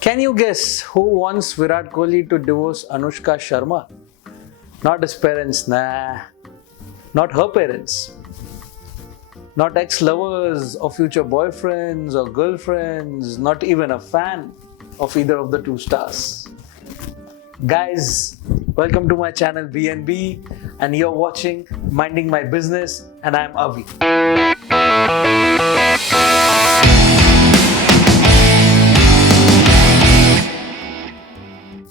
Can you guess who wants Virat Kohli to divorce Anushka Sharma? Not his parents, nah. Not her parents. Not ex-lovers or future boyfriends or girlfriends. Not even a fan of either of the two stars. Guys, welcome to my channel BNB and you're watching Minding My Business and I'm Avi.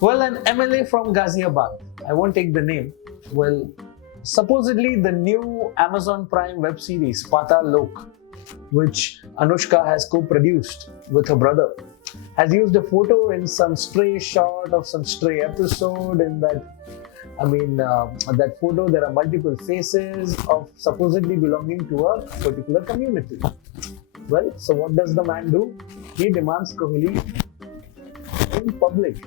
Well, an MLA from Ghaziabad, I won't take the name, supposedly the new Amazon Prime web series, Patal Lok, which Anushka has co-produced with her brother, has used a photo in some stray shot of some stray episode. In that, that photo, there are multiple faces of supposedly belonging to a particular community. Well, so what does the man do? He demands Kohli in public.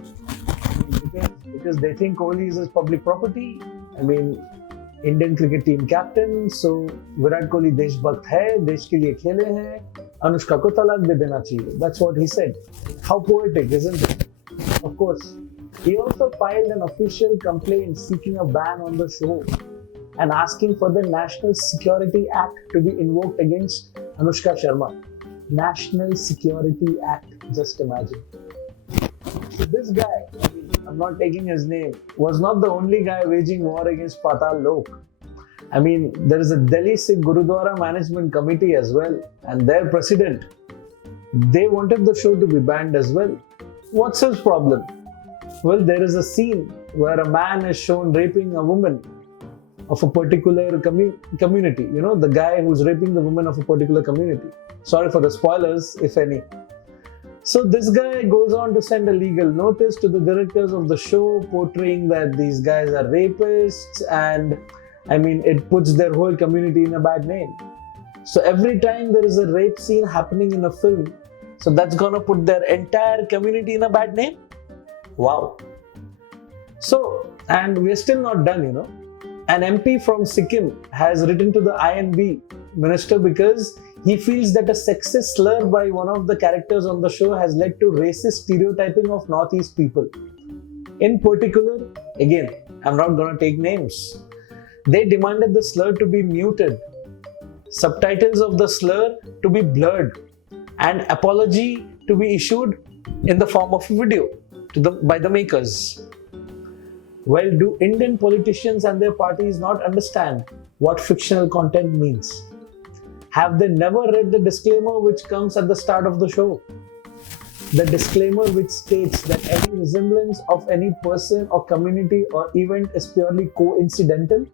Because they think Kohli is his public property. Indian cricket team captain, so Virat Kohli deshbhakt hai, desh ke liye khele hain, Anushka ko talaq de dena chahiye. That's what he said. How poetic, isn't it? Of course. He also filed an official complaint seeking a ban on the show and asking for the National Security Act to be invoked against Anushka Sharma. National Security Act, just imagine. So this guy, I'm not taking his name, was not the only guy waging war against Patal Lok. There is a Delhi Sikh Gurudwara Management Committee as well, and their president, they wanted the show to be banned as well. What's his problem? Well, there is a scene where a man is shown raping a woman of a particular community. You know, the guy who's raping the woman of a particular community. Sorry for the spoilers, if any. So this guy goes on to send a legal notice to the directors of the show portraying that these guys are rapists, and it puts their whole community in a bad name. So every time there is a rape scene happening in a film, so that's gonna put their entire community in a bad name? Wow. So, and we're still not done, you know. An MP from Sikkim has written to the INB minister because he feels that a sexist slur by one of the characters on the show has led to racist stereotyping of Northeast people. In particular, again, I'm not going to take names. They demanded the slur to be muted, subtitles of the slur to be blurred, and apology to be issued in the form of a video by the makers. Well, do Indian politicians and their parties not understand what fictional content means? Have they never read the disclaimer which comes at the start of the show? The disclaimer which states that any resemblance of any person or community or event is purely coincidental?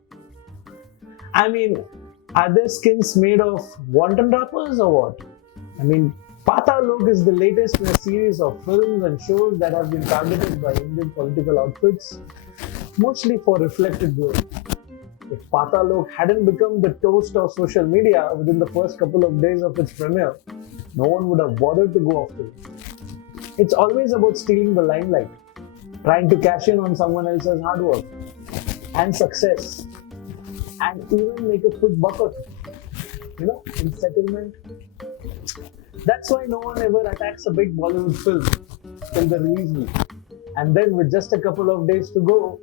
Are their skins made of wanton rappers or what? Patal Lok is the latest in a series of films and shows that have been targeted by Indian political outfits, mostly for reflected glory. If Patal Lok hadn't become the toast of social media within the first couple of days of its premiere, no one would have bothered to go after it. It's always about stealing the limelight, trying to cash in on someone else's hard work and success, and even make a quick buck or two, in settlement. That's why no one ever attacks a big Bollywood film till the release week. And then with just a couple of days to go,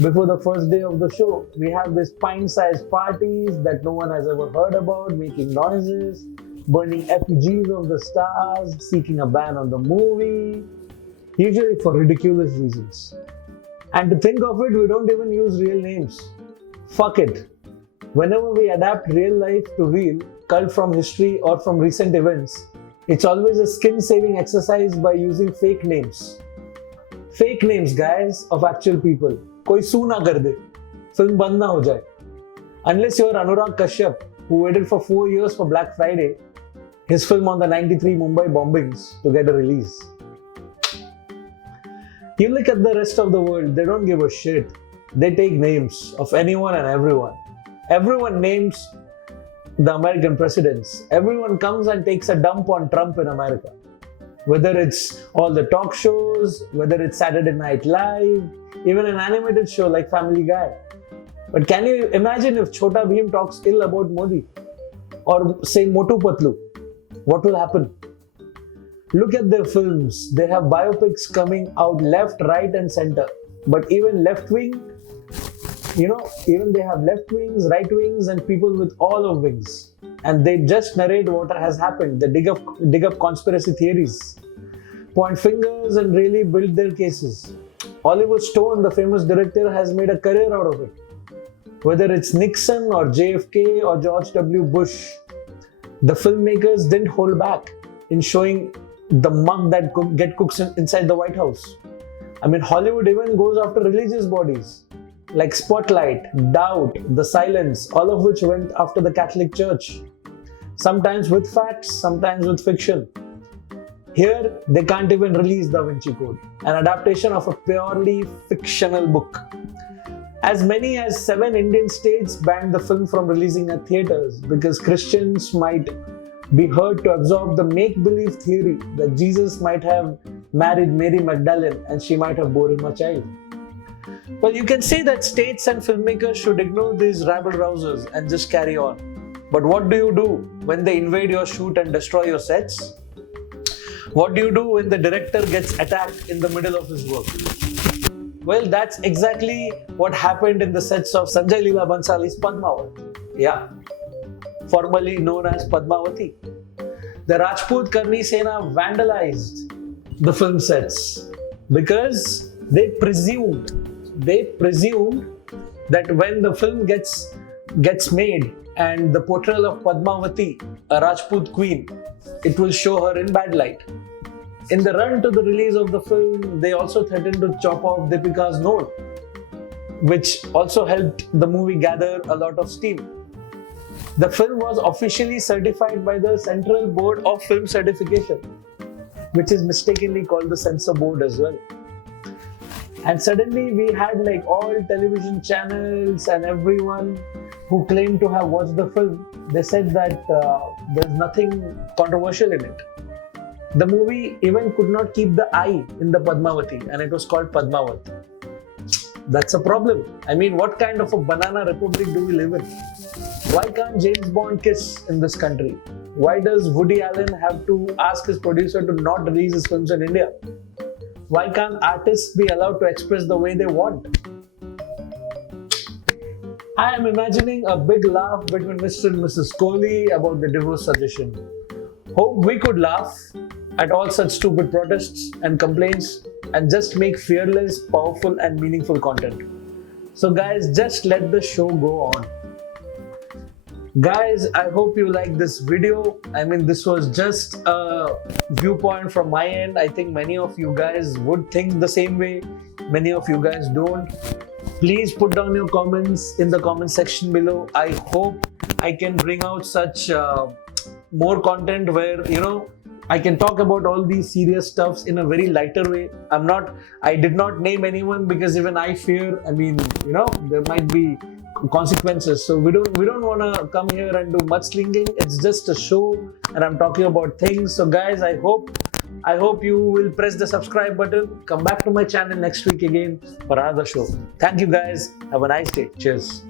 before the first day of the show, we have these pint-sized parties that no one has ever heard about, making noises, burning effigies of the stars, seeking a ban on the movie, usually for ridiculous reasons. And to think of it, we don't even use real names. Fuck it. Whenever we adapt real life to real, culled from history or from recent events, it's always a skin-saving exercise by using fake names. Fake names, guys, of actual people. कोई सू ना कर दे, film बंद ना हो जाए. Unless you're Anurag Kashyap, who waited for 4 years for Black Friday, his film on the 93 Mumbai bombings, to get a release. You look at the rest of the world, they don't give a shit. They take names of anyone and everyone. Everyone names the American presidents. Everyone comes and takes a dump on Trump in America. Whether it's all the talk shows, whether it's Saturday Night Live, even an animated show like Family Guy. But can you imagine if Chhota Bheem talks ill about Modi? Or say Motu Patlu? What will happen? Look at their films. They have biopics coming out left, right, and center. But even left wing, even they have left wings, right wings, and people with all of wings. And they just narrate what has happened. They dig up conspiracy theories, point fingers, and really build their cases. Oliver Stone, the famous director, has made a career out of it. Whether it's Nixon or JFK or George W. Bush, the filmmakers didn't hold back in showing the mug that get cooked inside the White House. I mean, Hollywood even goes after religious bodies like Spotlight, Doubt, The Silence, all of which went after the Catholic Church. Sometimes with facts, sometimes with fiction. Here, they can't even release Da Vinci Code, an adaptation of a purely fictional book. As many as 7 Indian states banned the film from releasing at theatres because Christians might be heard to absorb the make-believe theory that Jesus might have married Mary Magdalene and she might have bore him a child. Well, you can say that states and filmmakers should ignore these rabble-rousers and just carry on. But what do you do when they invade your shoot and destroy your sets? What do you do when the director gets attacked in the middle of his work? Well, that's exactly what happened in the sets of Sanjay Leela Bhansali's Padmavat. Yeah, formerly known as Padmavati. The Rajput Karni Sena vandalized the film sets because they presumed that when the film gets made and the portrayal of Padmavati, a Rajput queen, it will show her in bad light. In the run to the release of the film, they also threatened to chop off Deepika's nose, which also helped the movie gather a lot of steam. The film was officially certified by the Central Board of Film Certification, which is mistakenly called the Censor Board as well. And suddenly we had like all television channels and everyone who claimed to have watched the film, they said that there's nothing controversial in it. The movie even could not keep the I in the Padmavati, and it was called Padmavat. That's a problem. I mean, what kind of a banana republic do we live in? Why can't James Bond kiss in this country? Why does Woody Allen have to ask his producer to not release his films in India? Why can't artists be allowed to express the way they want? I am imagining a big laugh between Mr. and Mrs. Kohli about the divorce suggestion. Hope we could laugh at all such stupid protests and complaints and just make fearless, powerful and meaningful content. So guys, just let the show go on. Guys, I hope you like this video. I mean, this was just a viewpoint from my end. I think many of you guys would think the same way. Many of you guys don't. Please put down your comments in the comment section below. I hope I can bring out such more content where, I can talk about all these serious stuffs in a very lighter way. I did not name anyone because even I fear, there might be consequences. So we don't want to come here and do mudslinging. It's just a show and I'm talking about things. So guys, I hope you will press the subscribe button. Come back to my channel next week again for another show. Thank you guys. Have a nice day. Cheers.